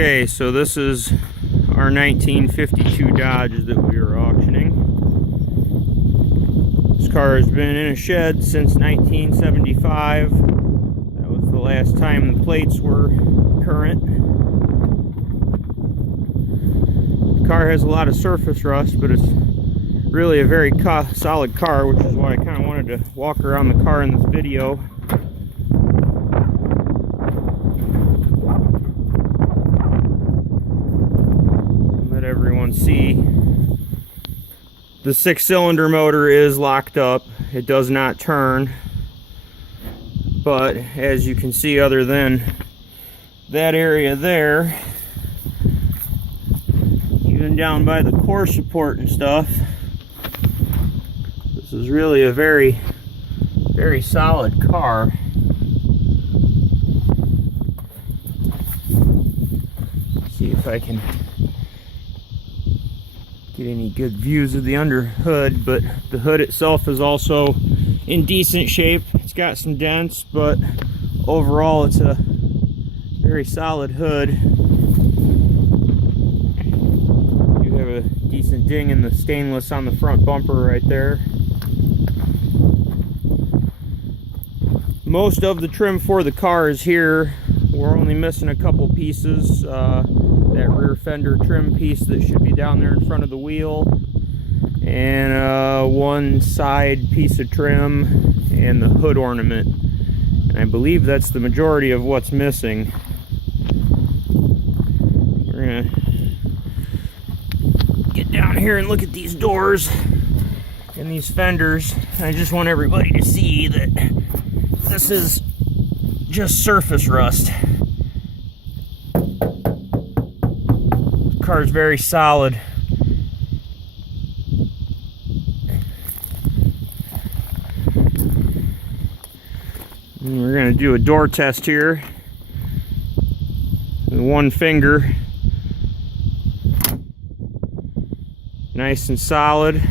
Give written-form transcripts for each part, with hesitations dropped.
Okay, so this is our 1952 Dodge that we are auctioning. This car has been in a shed since 1975. That was the last time the plates were current. The car has a lot of surface rust, but it's really a very solid car, which is why I kind of wanted to walk around the car in this video. Let everyone see. The 6-cylinder motor is locked up. It does not turn. But as you can see, other than that area there, even down by the core support and stuff, this is really a very solid car. Let's see if I can get any good views of the under hood, but the hood itself is also in decent shape. It's got some dents, but overall it's a very solid hood. You have a decent ding in the stainless on the front bumper right there. Most of the trim for the car is here. We're only missing a couple pieces. That rear fender trim piece that should be down there in front of the wheel, and one side piece of trim, and the hood ornament. And I believe that's the majority of what's missing. We're gonna get down here and look at these doors and these fenders. I just want everybody to see that this is just surface rust. Car is very solid. And we're going to do a door test here with one finger. Nice and solid.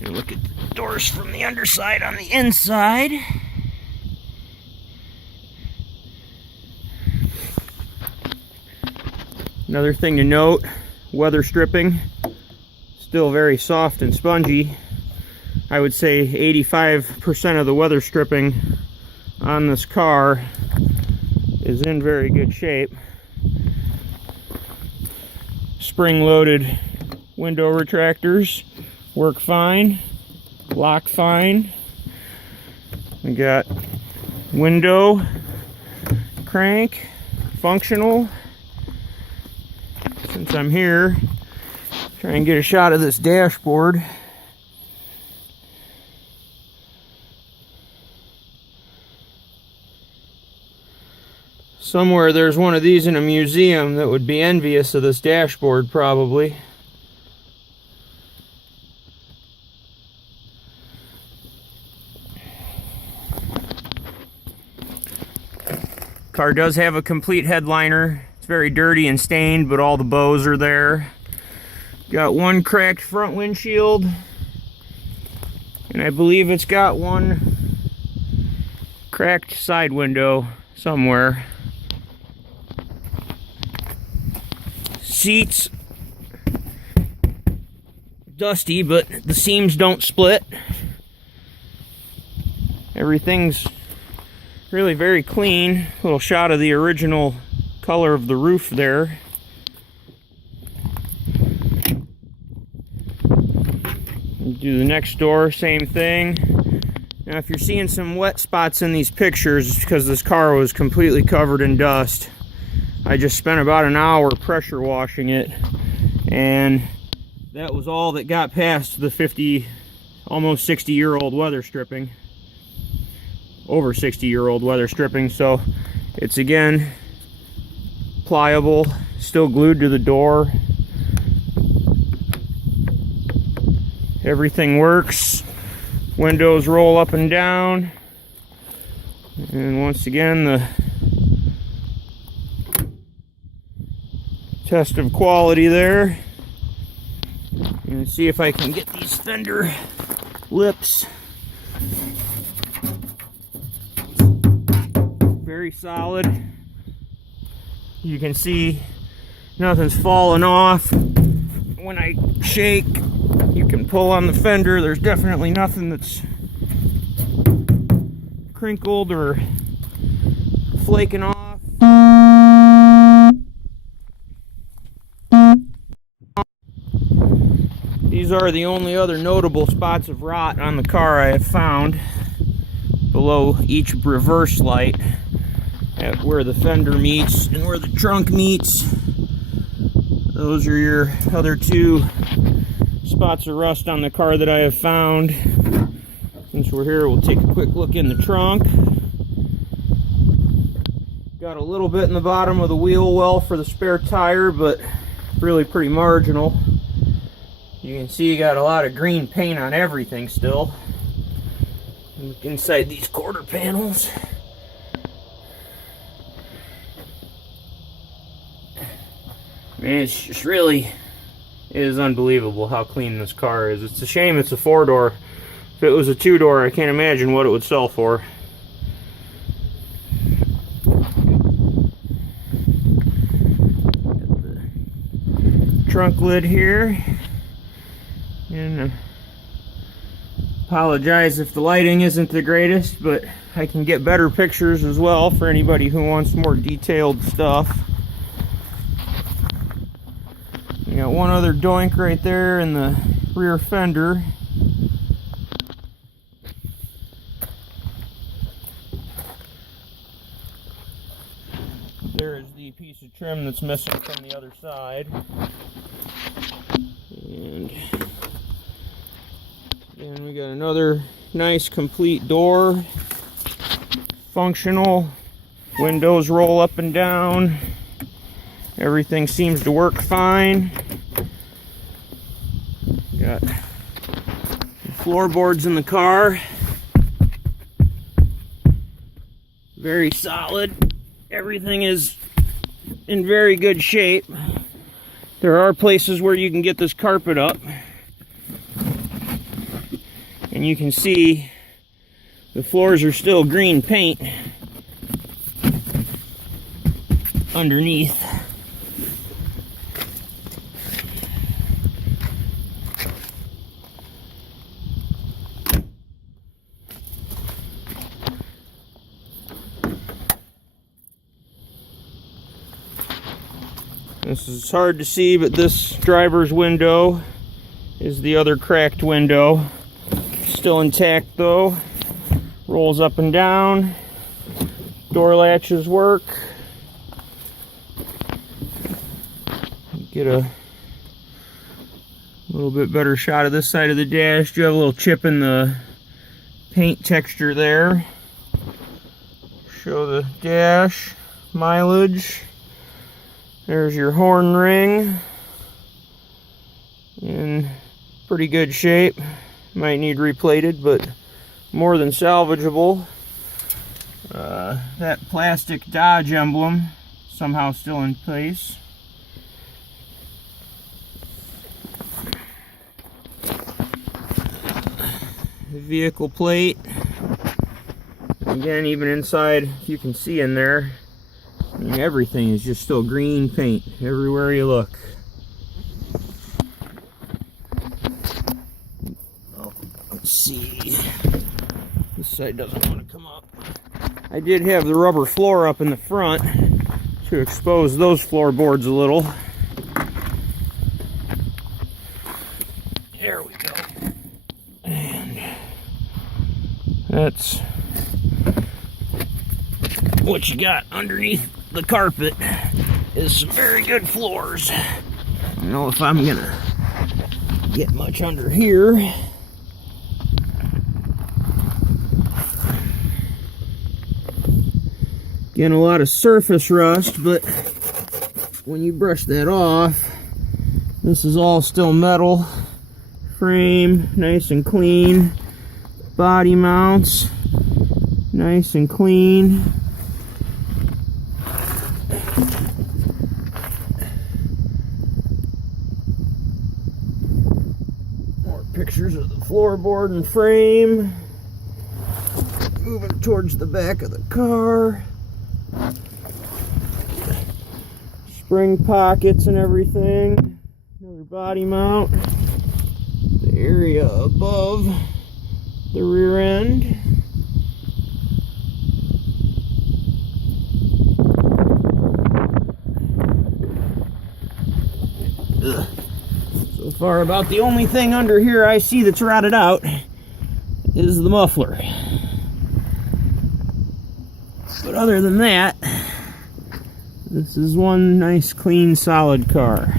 Look at the doors from the underside on the inside. Another thing to note, weather stripping, still very soft and spongy. I would say 85% of the weather stripping on this car is in very good shape. Spring-loaded window retractors work fine, lock fine. We got window crank, functional. Since I'm here, try and get a shot of this dashboard. Somewhere there's one of these in a museum that would be envious of this dashboard, probably. Car does have a complete headliner. It's very dirty and stained, but all the bows are there. Got one cracked front windshield, and I believe it's got one cracked side window somewhere. Seats, dusty, but the seams don't split. Everything's really very clean. Little shot of the original color of the roof there. Do the next door, same thing. Now if you're seeing some wet spots in these pictures, it's because this car was completely covered in dust. I just spent about an hour pressure washing it, and that was all that got past the almost 60-year-old weather stripping. Over 60-year-old weather stripping, so it's again pliable, still glued to the door. Everything works. Windows roll up and down, and once again the test of quality there. And see if I can get these fender lips Very solid. You can see nothing's falling off. When I shake, you can pull on the fender. There's definitely nothing that's crinkled or flaking off. These are the only other notable spots of rot on the car I have found. Below each reverse light, at where the fender meets and where the trunk meets. Those are your other two spots of rust on the car that I have found. Since we're here, we'll take a quick look in the trunk. Got a little bit in the bottom of the wheel well for the spare tire, but really pretty marginal. You can see you got a lot of green paint on everything still. Look inside these quarter panels. Man, it's just really, it is unbelievable how clean this car is. It's a shame it's a 4-door. If it was a 2-door, I can't imagine what it would sell for. Got the trunk lid here. And apologize if the lighting isn't the greatest, but I can get better pictures as well for anybody who wants more detailed stuff. We got one other doink right there in the rear fender. There is the piece of trim that's missing from the other side. And we got another nice complete door. Functional. Windows roll up and down. Everything seems to work fine. Got floorboards in the car. Very solid. Everything is in very good shape. There are places where you can get this carpet up. And you can see the floors are still green paint underneath. This is hard to see, but this driver's window is the other cracked window. Still intact though. Rolls up and down. Door latches work. Get a little bit better shot of this side of the dash. You have a little chip in the paint texture there. Show the dash, mileage. There's your horn ring. In pretty good shape. Might need replated, but more than salvageable. That plastic Dodge emblem somehow still in place. The vehicle plate. Again, even inside, if you can see in there, I mean, everything is just still green paint everywhere you look. Let's see. This side doesn't want to come up. I did have the rubber floor up in the front to expose those floorboards a little. There we go. And that's what you got underneath the carpet is some very good floors. I don't know if I'm gonna get much under here. Getting a lot of surface rust, but when you brush that off, this is all still metal. Frame, nice and clean. Body mounts, nice and clean. More pictures of the floorboard and frame. Moving towards the back of the car. Spring pockets and everything. Another body mount. The area above the rear end. Ugh. So far, about the only thing under here I see that's rotted out is the muffler. But other than that, this is one nice, clean, solid car.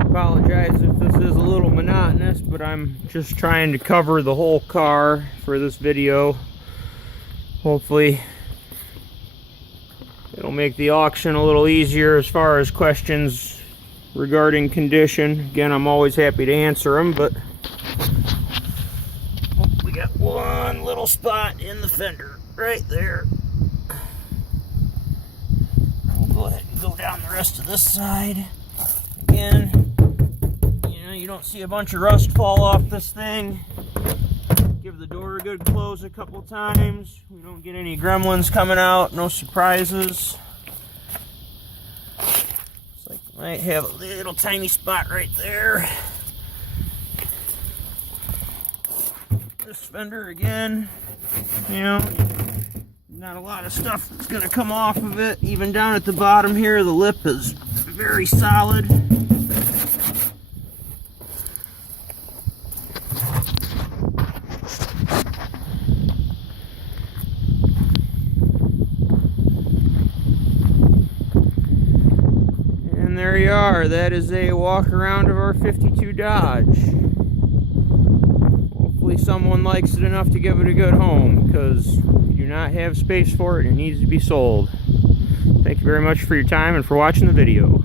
Apologize if this is a little monotonous, but I'm just trying to cover the whole car for this video. Hopefully it'll make the auction a little easier as far as questions regarding condition. Again, I'm always happy to answer them, but we got one little spot in the fender right there. We'll go ahead and go down the rest of this side. Again, you don't see a bunch of rust fall off this thing. Give the door a good close a couple times. We don't get any gremlins coming out, no surprises. Looks like we might have a little tiny spot right there. This fender again, not a lot of stuff that's gonna come off of it. Even down at the bottom here, the lip is very solid. And there you are. That is a walk around of our 52 Dodge. Hopefully someone likes it enough to give it a good home, because we do not have space for it and it needs to be sold. Thank you very much for your time and for watching the video.